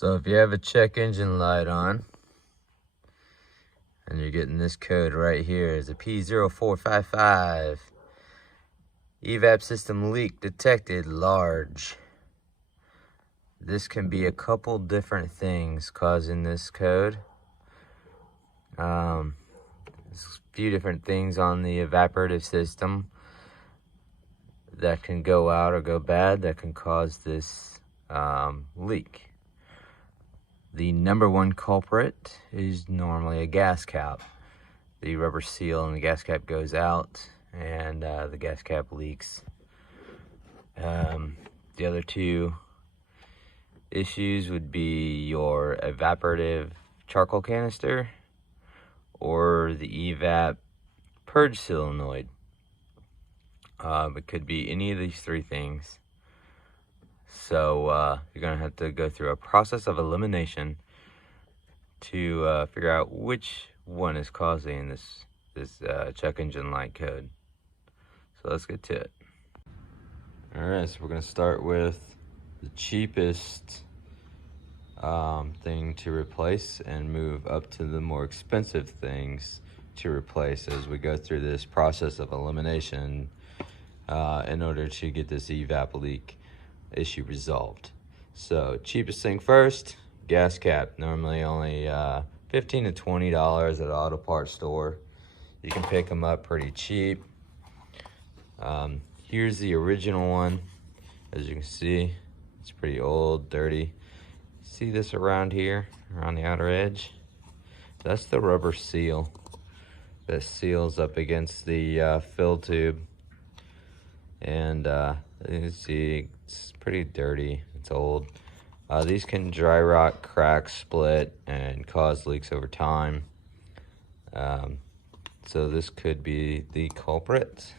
So if you have a check engine light on, and you're getting this code right here, is a P0455. EVAP system leak detected large. This can be a couple different things causing this code. There's a few different things on the evaporative system that can go out or go bad that can cause this leak. The number one culprit is normally a gas cap. The rubber seal and the gas cap goes out and the gas cap leaks. The other two issues would be your evaporative charcoal canister or the EVAP Purge solenoid. It could be any of these three things. So you're going to have to go through a process of elimination to figure out which one is causing this check engine light code. So let's get to it. Alright, so we're going to start with the cheapest thing to replace and move up to the more expensive things to replace as we go through this process of elimination in order to get this EVAP leak issue resolved. So cheapest thing first, gas cap. Normally only $15 to $20 at an auto parts store. You can pick them up pretty cheap. Here's the original one. As you can see, it's pretty old, dirty. See this around here, around the outer edge? That's the rubber seal that seals up against the fill tube. And you can see it's pretty dirty, it's old. These can dry rot, crack, split, and cause leaks over time. So this could be the culprit.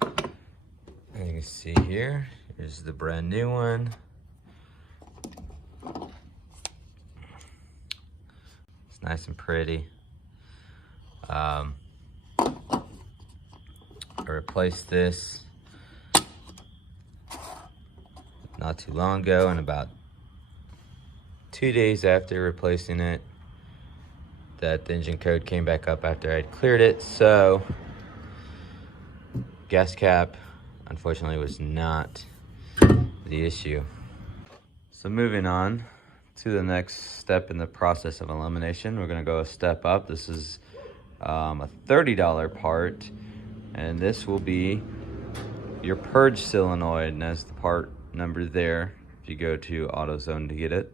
And you can see here, here's the brand new one. It's nice and pretty. I replaced this not too long ago, and about 2 days after replacing it, that engine code came back up after I'd cleared it. So gas cap, unfortunately, was not the issue. So moving on to the next step in the process of elimination, we're going to go a step up. This is a $30 part, and this will be your Purge solenoid, and that's the part number there if you go to AutoZone to get it.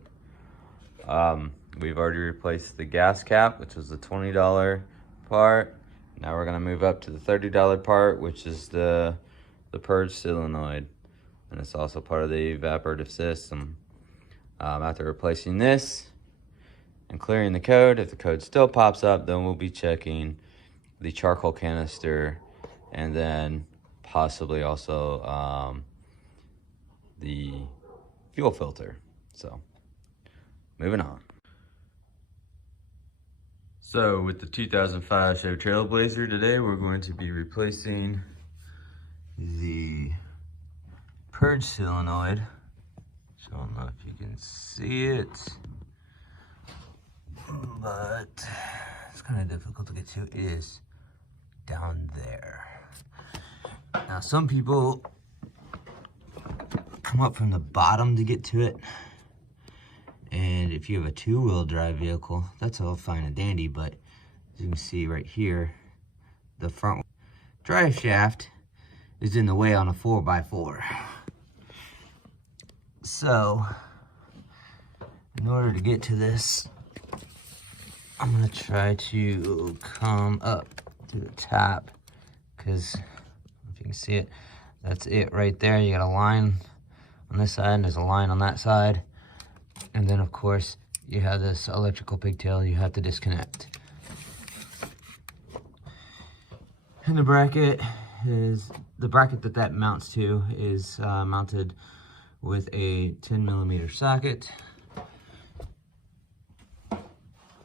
We've already replaced the gas cap, which was the $20 part. Now we're going to move up to the $30 part, which is the Purge solenoid, and it's also part of the evaporative system. After replacing this and clearing the code, if the code still pops up, then we'll be checking the charcoal canister and then possibly also the fuel filter. So moving on. So with the 2005 Chevy Trailblazer today, we're going to be replacing the Purge solenoid. So I don't know if you can see it, but it's kind of difficult to get to. It is down there. Now some people come up from the bottom to get to it, and if you have a two-wheel drive vehicle, that's all fine and dandy, but as you can see right here, the front drive shaft is in the way on a 4x4. So in order to get to this, I'm gonna try to come up to the top, because if you can see it, that's it right there. You got a line on this side, and there's a line on that side, and then of course you have this electrical pigtail you have to disconnect. And the bracket that mounts to is mounted with a 10mm socket.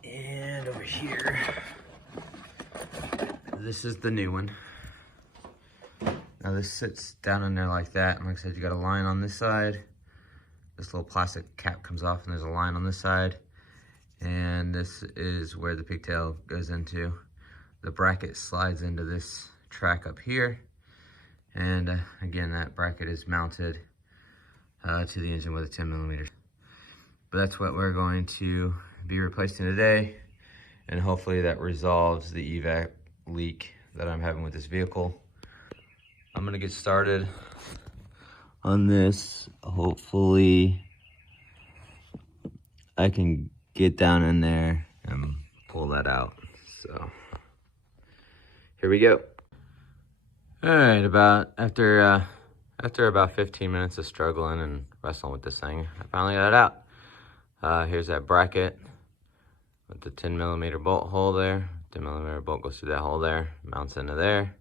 And over here, this is the new one. Now this sits down in there like that, and like I said, you got a line on this side, this little plastic cap comes off and there's a line on this side. And this is where the pigtail goes into. The bracket slides into this track up here. And again, that bracket is mounted to the engine with a 10mm. But that's what we're going to be replacing today. And hopefully that resolves the EVAP leak that I'm having with this vehicle. I'm gonna get started on this. Hopefully I can get down in there and pull that out. So here we go. All right, after about 15 minutes of struggling and wrestling with this thing, I finally got it out. Here's that bracket with the 10mm bolt hole there. 10mm bolt goes through that hole there, mounts into there.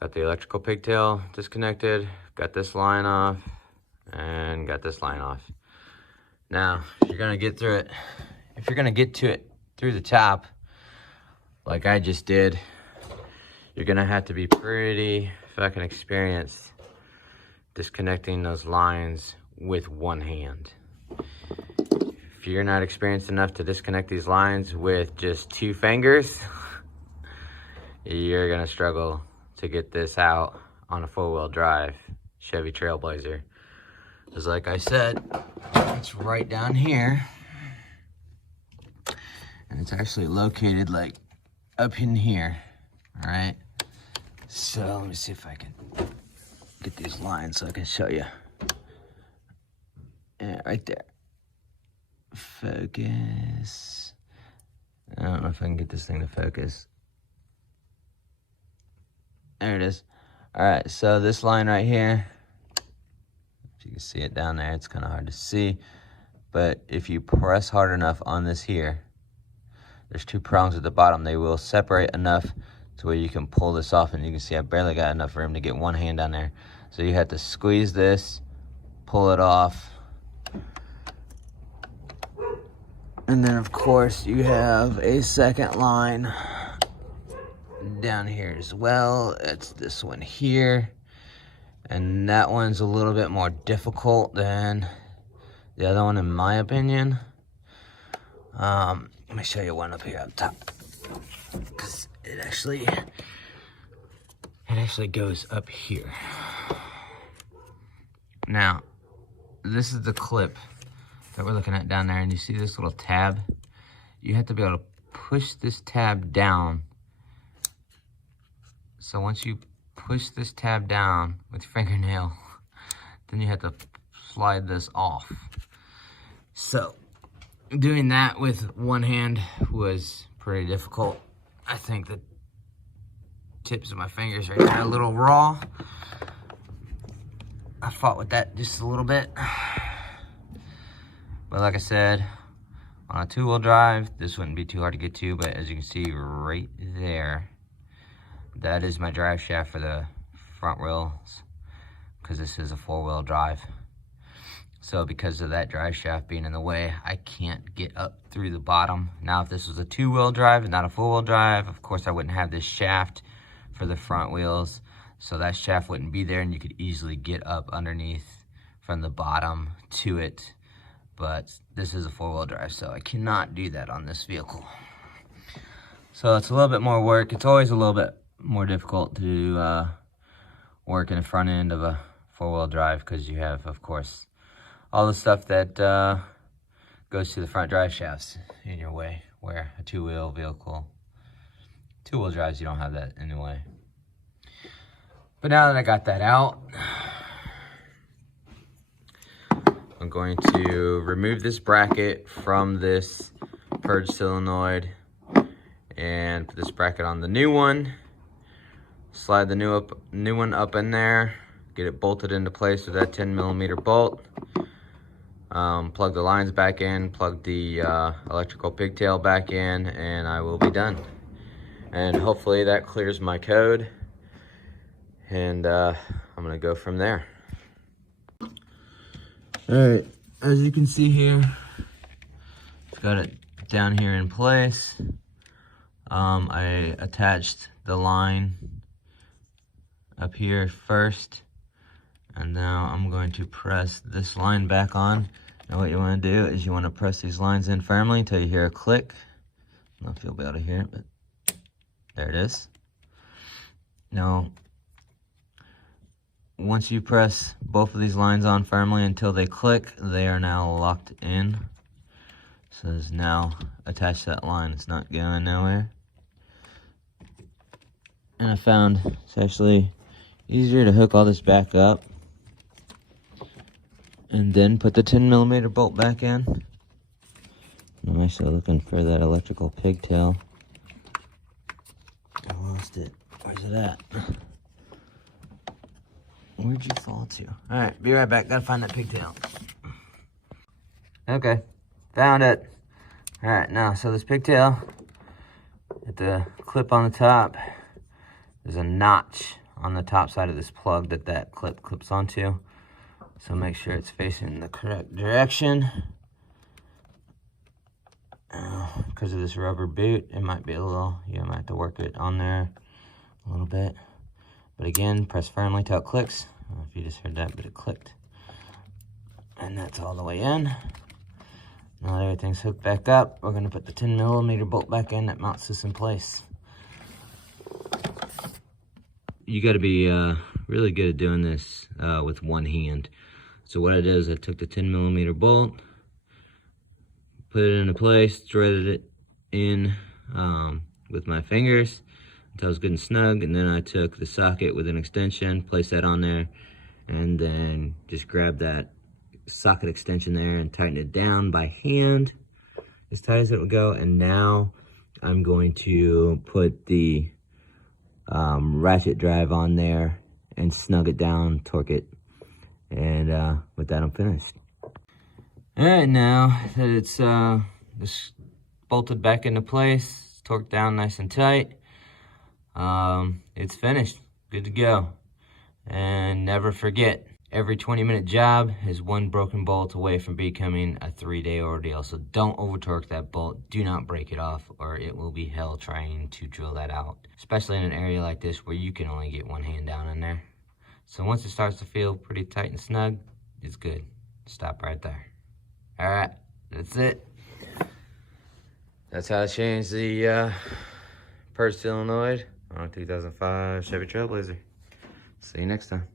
Got the electrical pigtail disconnected, got this line off, and got this line off. Now, if you're gonna get to it through the top, like I just did, you're gonna have to be pretty fucking experienced disconnecting those lines with one hand. If you're not experienced enough to disconnect these lines with just 2 fingers, you're gonna struggle to get this out on a 4-wheel drive Chevy Trailblazer. Because like I said, it's right down here. And it's actually located like up in here, all right? So let me see if I can get these lines so I can show you. Yeah, right there. Focus. I don't know if I can get this thing to focus. There it is. All right, so this line right here, if you can see it down there, it's kind of hard to see, but if you press hard enough on this here, there's 2 prongs at the bottom. They will separate enough to where you can pull this off, and you can see I barely got enough room to get one hand down there. So you have to squeeze this, pull it off, and then of course you have a second line down here as well. It's this one here, and that one's a little bit more difficult than the other one in my opinion. Let me show you one up here up top, because it actually goes up here. Now this is the clip that we're looking at down there, and you see this little tab? You have to be able to push this tab down. So once you push this tab down with your fingernail, then you have to slide this off. So doing that with one hand was pretty difficult. I think the tips of my fingers right now are a little raw. I fought with that just a little bit. But like I said, on a 2-wheel drive, this wouldn't be too hard to get to, but as you can see right there, that is my drive shaft for the front wheels, because this is a 4-wheel drive. So because of that drive shaft being in the way, I can't get up through the bottom. Now if this was a 2-wheel drive and not a 4-wheel drive, of course I wouldn't have this shaft for the front wheels, so that shaft wouldn't be there and you could easily get up underneath from the bottom to it. But this is a 4-wheel drive, so I cannot do that on this vehicle. So it's a little bit more work. It's always a little bit more difficult to work in the front end of a 4-wheel drive, because you have, of course, all the stuff that goes to the front drive shafts in your way, where a 2-wheel vehicle, 2-wheel drives, you don't have that in the way. But now that I got that out, I'm going to remove this bracket from this Purge solenoid and put this bracket on the new one. Slide the new one up in there, get it bolted into place with that 10mm bolt. Plug the lines back in, plug the electrical pigtail back in, and I will be done. And hopefully that clears my code, and I'm gonna go from there. Alright, as you can see here, I've got it down here in place. I attached the line up here first, And now I'm going to press this line back on. And what you want to do is you want to press these lines in firmly until you hear a click. I don't know if you'll be able to hear it, but there it is. Now, once you press both of these lines on firmly until they click, they are now locked in. So it's now attached to that line. It's not going nowhere. And I found it's actually easier to hook all this back up and then put the 10mm bolt back in. I'm actually looking for that electrical pigtail. I lost it. Where's it at? Where'd you fall to? Alright, be right back. Gotta find that pigtail. Okay, found it. Alright, now, so this pigtail, at the clip on the top, there's a notch on the top side of this plug that clip clips onto. So make sure it's facing the correct direction. Because of this rubber boot, it might be a little, you might have to work it on there a little bit. But again, press firmly till it clicks. I don't know if you just heard that, but it clicked. And that's all the way in. Now that everything's hooked back up, we're going to put the 10mm bolt back in that mounts this in place. You got to be really good at doing this with one hand. So what I did is I took the 10mm bolt, put it into place, threaded it in with my fingers until it was good and snug, and then I took the socket with an extension, placed that on there, and then just grabbed that socket extension there and tighten it down by hand as tight as it would go. And now I'm going to put the ratchet drive on there and snug it down, torque it, and with that I'm finished. Alright, now that it's just bolted back into place, torqued down nice and tight, it's finished, good to go. And never forget, every 20-minute job is one broken bolt away from becoming a 3-day ordeal. So don't over torque that bolt. Do not break it off, or it will be hell trying to drill that out. Especially in an area like this where you can only get one hand down in there. So once it starts to feel pretty tight and snug, it's good. Stop right there. Alright, that's it. That's how I changed the Purge Solenoid on a 2005 Chevy Trailblazer. See you next time.